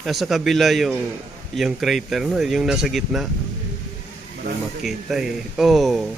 Nasa kabila yung crater, no? Yung nasa gitna. Hindi makita eh. Oh.